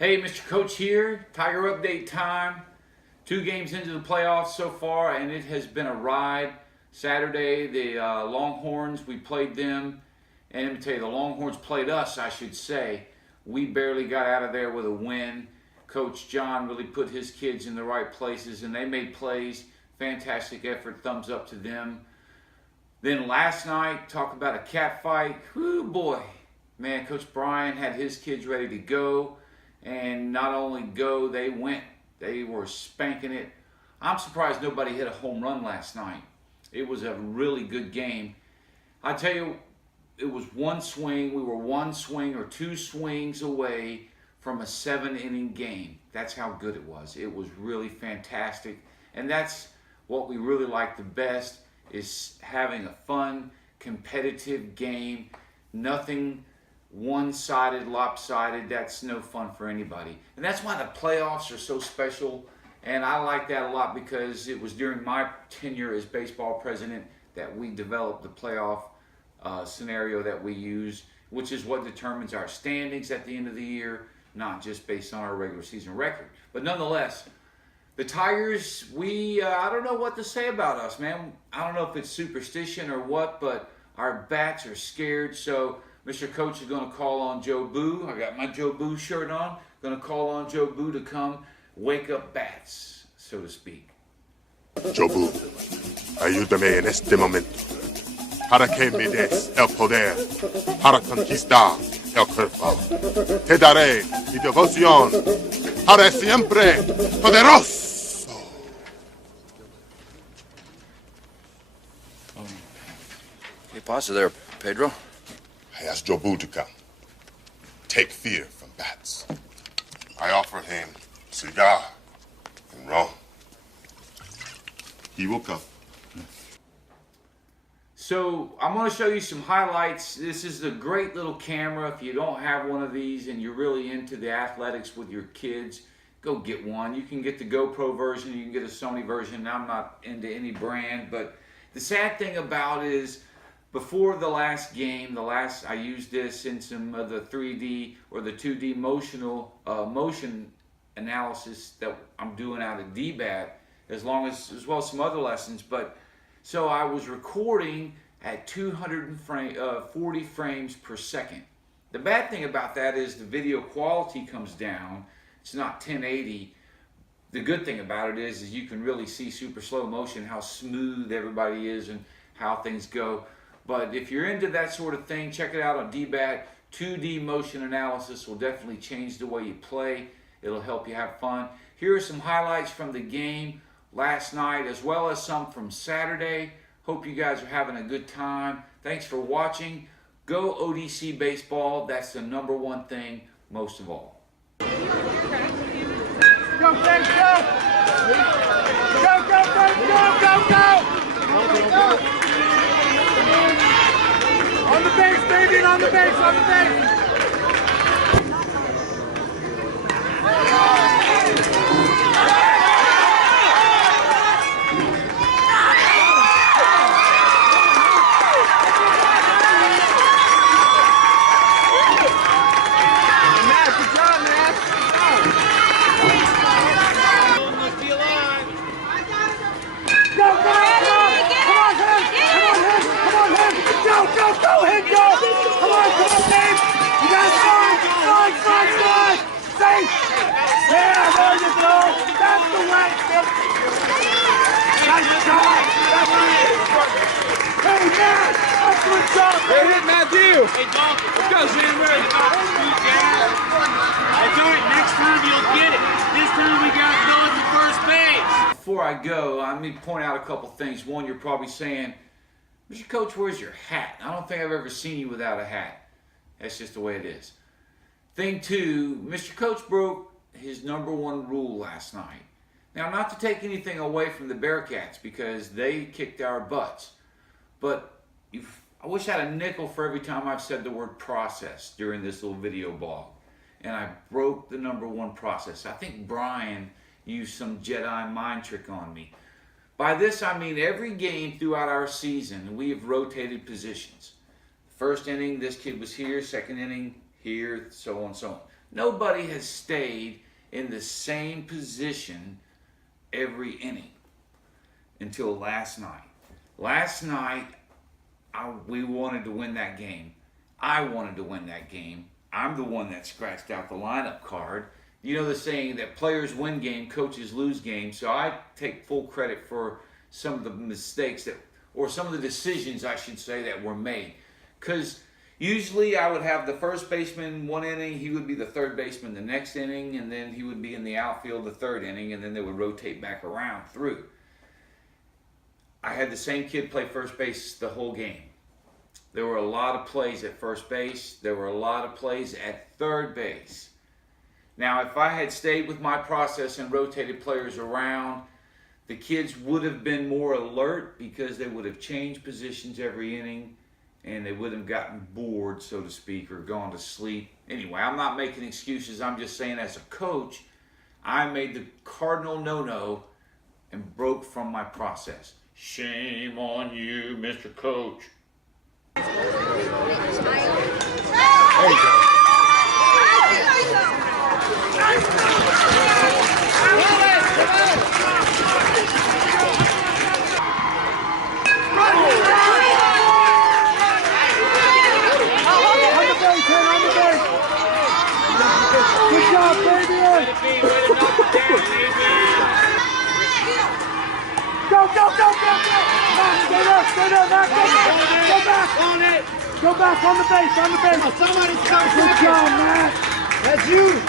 Hey, Mr. Coach here. Tiger update time. 2 games into the playoffs so far, and it has been a ride. Saturday, the Longhorns, we played them. And let me tell you, the Longhorns played us, I should say. We barely got out of there with a win. Coach John really put his kids in the right places, and they made plays. Fantastic effort. Thumbs up to them. Then last night, talk about a cat fight. Whoo, boy. Man, Coach Brian had his kids ready to go. And not only go, they went. They were spanking it. I'm surprised nobody hit a home run last night. It was a really good game. I tell you, it was one swing. We were 1 swing or 2 swings away from a 7-inning game. That's how good it was. It was really fantastic. And that's what we really like the best, is having a fun, competitive game. Nothing one-sided, lopsided. That's no fun for anybody. And that's why the playoffs are so special. And I like that a lot because it was during my tenure as baseball president that we developed the playoff scenario that we use, which is what determines our standings at the end of the year, not just based on our regular season record. But nonetheless, the Tigers, I don't know what to say about us, man. I don't know if it's superstition or what, but our bats are scared. So Mr. Coach is going to call on Joe Boo. I got my Joe Boo shirt on. Going to call on Joe Boo to come wake up bats, so to speak. Joe Boo, ayúdame en este momento para que me des el poder para conquistar el cuerpo. Te daré mi devoción para siempre poderoso. ¿Qué pasa there, Pedro? I asked Joe Boo to come. Take fear from bats. I offered him a cigar and rum. He will come. So I'm going to show you some highlights. This is a great little camera. If you don't have one of these and you're really into the athletics with your kids, go get one. You can get the GoPro version. You can get a Sony version. I'm not into any brand, but the sad thing about it is, before the last game, I used this in some of the 3D or the 2D motion analysis that I'm doing out of DBAT, as well as some other lessons. But so I was recording at 240 frames per second. The bad thing about that is the video quality comes down. It's not 1080. The good thing about it is you can really see super slow motion, how smooth everybody is and how things go. But if you're into that sort of thing, check it out on DBAT. 2D motion analysis will definitely change the way you play. It'll help you have fun. Here are some highlights from the game last night, as well as some from Saturday. Hope you guys are having a good time. Thanks for watching. Go ODC baseball. That's the #1 thing most of all. Go, Frank, go! Go, go, go, go, go, go! On the base, baby, on the base, on the base! Yeah, there you go. That's the way. Nice job. Hey, man. Excellent job. Hey, hit Matthew. Hey, Doc. Let's go, January. That's all right. Next time you'll get it. This time we got to go at the first base. Before I go, I need to point out a couple things. One, you're probably saying, Mr. Coach, where's your hat? I don't think I've ever seen you without a hat. That's just the way it is. Thing 2, Mr. Coach broke his #1 rule last night. Now, not to take anything away from the Bearcats because they kicked our butts, but I wish I had a nickel for every time I've said the word process during this little video blog. And I broke the #1 process. I think Brian used some Jedi mind trick on me. By this, I mean every game throughout our season, we have rotated positions. First inning, this kid was here. Second inning, here, so on and so on. Nobody has stayed in the same position every inning until last night. Last night, we wanted to win that game. I wanted to win that game. I'm the one that scratched out the lineup card. You know the saying that players win game, coaches lose game. So I take full credit for some of the mistakes or some of the decisions, I should say, that were made. Because usually I would have the first baseman one inning, he would be the third baseman the next inning, and then he would be in the outfield the third inning, and then they would rotate back around through. I had the same kid play first base the whole game. There were a lot of plays at first base. There were a lot of plays at third base. Now, if I had stayed with my process and rotated players around, the kids would have been more alert because they would have changed positions every inning and they wouldn't have gotten bored, so to speak, or gone to sleep. Anyway, I'm not making excuses. I'm just saying as a coach, I made the cardinal no-no and broke from my process. Shame on you, Mr. Coach. There you go. Good job, baby! Go, go, go, go, go! Matt, stay there, Matt, go back! On it! Go back on the base, on the base! Somebody stop! Good job, Matt! That's you!